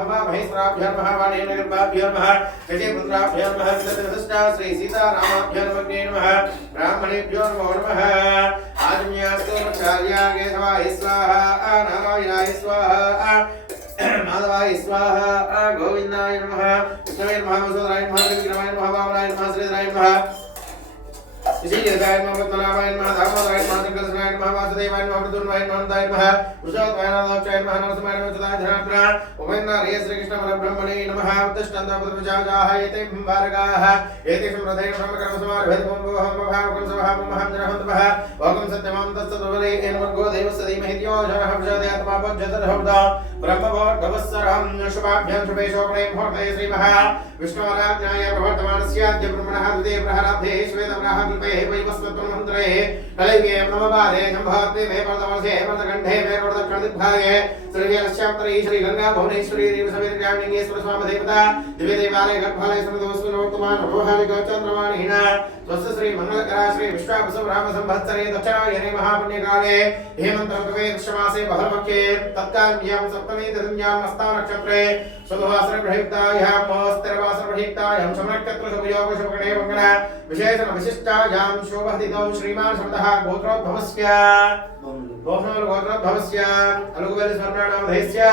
మహేశ్వరాభ్యో నమః వాణేనగర్భాభ్యో నమః గజేంద్రాభ్యో నమః విదధిష్ఠా శ్రీ సీతారామాభ్యో నమః నమః బ్రాహ్మణేభ్యో నమో నమః ఆజమ్యాస్తు చార్యాగే సవాయ స్వాహా నారాయణాయ స్వాహా మాధవాయ స్వాహా श्रीयताय नमः पद्मनाभाय नमः दामोदराय नमः कृष्णाय नमः वासुदेवाय नमः प्रदुर्वाय नमः नंदाय नमः वृषभवाय नादोक्षाय नमः नरसिंहाय नमः चदाय धनात्रा उमेन्द्राय श्रीकृष्ण परब्रह्मणे नमः उत्तिष्ठन्तपदप्रजाजाः एते भारगाः एते समृधेन ब्रह्मकर्मसमारभेदं भवहं सभावं महं जनहन्तपः वकं सत्यमां तत्सदवरे एनवर्गो देवस्य धीमहि धियो जनः प्रचोदयात् पापज्जतरहौदा ब्रह्मभोर्भवत्सरहं शुभाभ्यां शुभेशोपणे भोर्णे श्रीमः विष्णोराज्ञाय प्रवर्तमानस्याद्य ब्रह्मणः द्विते प्रहराब्धे श्वेतवराह कृपे वैवस्वत्वमन्त्रे कलैव्ये नमबाधे जम्भाते मे वर्दवर्षे वर्दखण्डे मे वर्दखण्डिभागे श्रीवेलस्याप्तरे श्रीगङ्गा भुवनेश्वरी देवसवेद्राविणीश्वर स्वामदेवता दिवे देवालय गर्भालय समदोस्तु नोक्तमान रोहारि गोचन्द्रवाणिहिन स्वस्य श्रीमङ्गलकरा श्रीविश्वावसुरामसंवत्सरे दक्षिणायने महापुण्यकाले। हेमन्तऋतवे दक्षमासे बहलमख्ये तत्काल्यं सप्तमी दशम्याम् अस्ता नक्षत्रे सुदवासरप्रहितायां मोस्तरवासरप्रहितायां समनक्षत्र समयोग शुभगणे मङ्गल विशेषण विशिष्टायां शोभहतितौ श्रीमान् शब्दः गोत्रोद्भवस्य भोषणोर्गोत्रोद्भवस्य अलुगुबेलस्वर्णानामधेस्य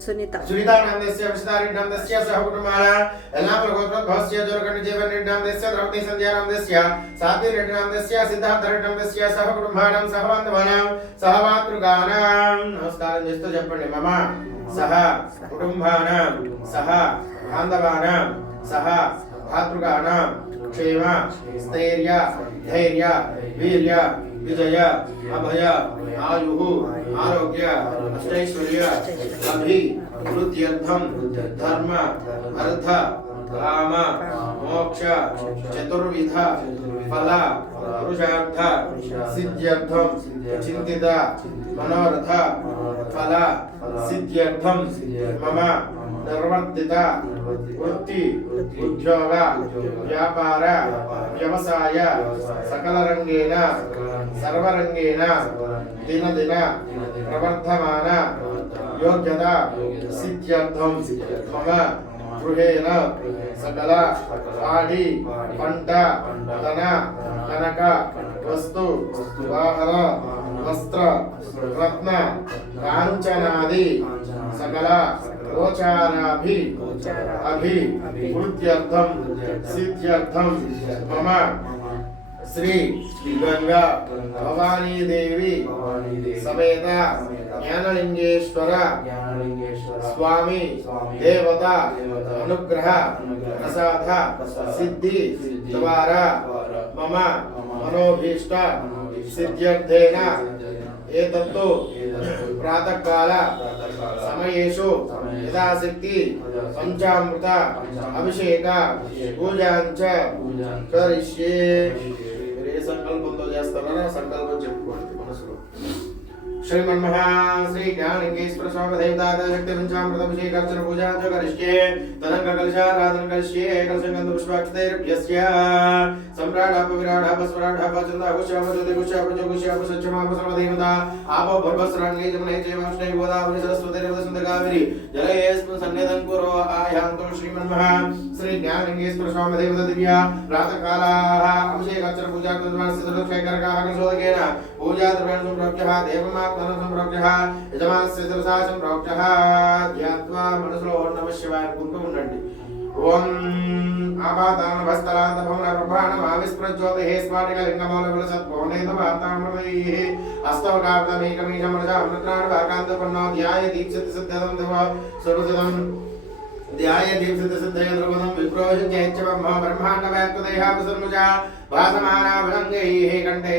సునీత. సునీతా నామదేశ్య విషితారి నామదేశ్య సహకుటుంబాల ఎల్లాపుల గోత్రోద్భవస్య జోరకండి జీవన్ రెడ్డి నామదేశ్య ద్రౌపది సంధ్యా నామదేశ్య సాత్వి రెడ్డి నామదేశ్య సిద్ధార్థ రెడ్డి నామదేశ్య సహకుటుంబానం సహబాంధవానాం నమస్కారం చేస్తూ చెప్పండి మమ సహ కుటుంబానాం సహ బాంధవానాం సహ భాతృగానాం క్షేమ స్థైర్య ధైర్య వీర్య విజయ అభయ ఆయు ఆరోగ్య అష్టైశ్వర్య అభి కృత్యర్థం ధర్మ అర్థ కామ మోక్ష చతుర్విధ ఫల పురుషార్థ సిద్ధ్యర్థం చింతిత మనోరథ ఫల సిద్ధ్యర్థం మమ నిర్వర్తిత వృత్తి ఉద్యోగ వ్యాపార వ్యవసాయ సకల రంగేణ సర్వరంగేణ దినదిన ప్రవర్ధమాన యోగ్యత సిద్ధ్యర్థం మమ గృహేణ సకల పాడి పంట ధన కనక వస్తు వాహన వస్త్ర రత్న కాంచనాది సకల గోచారాభి అభి వృద్ధ్యర్థం సిద్ధ్యర్థం మమ శ్రీ గంగా భవానీ దేవి సమేత జ్ఞానలింగేశ్వర స్వామి దేవత అనుగ్రహ ప్రసాద సిద్ధి ద్వారా మమ మనోభీష్ట సిద్ధ్యర్థేన ఏతత్తు ప్రాతకాల సమయేషు యథాశక్తి పంచామృత అభిషేక పూజాంచ కరిష్యే సంకల్పంతో చేస్తానో ఆ సంకల్పం చెప్పుకోండి మనసులో. శ్రీమన్మహా శ్రీ జ్ఞానలింగేశ్వర స్వామి దేవతాద శక్తి పంచామృత అభిషేకార్చన పూజా చ కరిష్యే తదంగ కలశారాధన కరిష్యే కలశంగంధ పుష్పాక్షతైర్భ్యస్య సమ్రాడాప విరాడాప స్వరాడాప చందాప శాప జ్యోతి పుష్యాప జోగుష్యాప సత్యమాప సర్వదేవత ఆపో భర్భస్రాణ్యే జమనే జయవాష్ణై గోదావరి సరస్వతి రేవత సుందగావిరి జలయేస్మ సన్నిధం కురో ఆయాంతో శ్రీమన్మహా శ్రీ జ్ఞానలింగేశ్వర స్వామి దేవత దివ్య ప్రాతకాలాः అభిషేకార్చన పూజా క్షేకరకాः దేవమాత్మన సంప్రోక్ష్య యజమానస్య శిరసా సంప్రోక్ష్య ధ్యాత్వా మనసులో ఓం శివాయ అనుకుంటూ ఉండండి. ఓం ధ్యాయ దివ ధ్యాయ దీప్సిత సిద్ధయ ద్రవదం విప్రోహిత్యేచ్చ బ్రహ్మాండ వ్యాప్తదేహాపసర్ముజా భాసమానా భుజంగైః కంఠే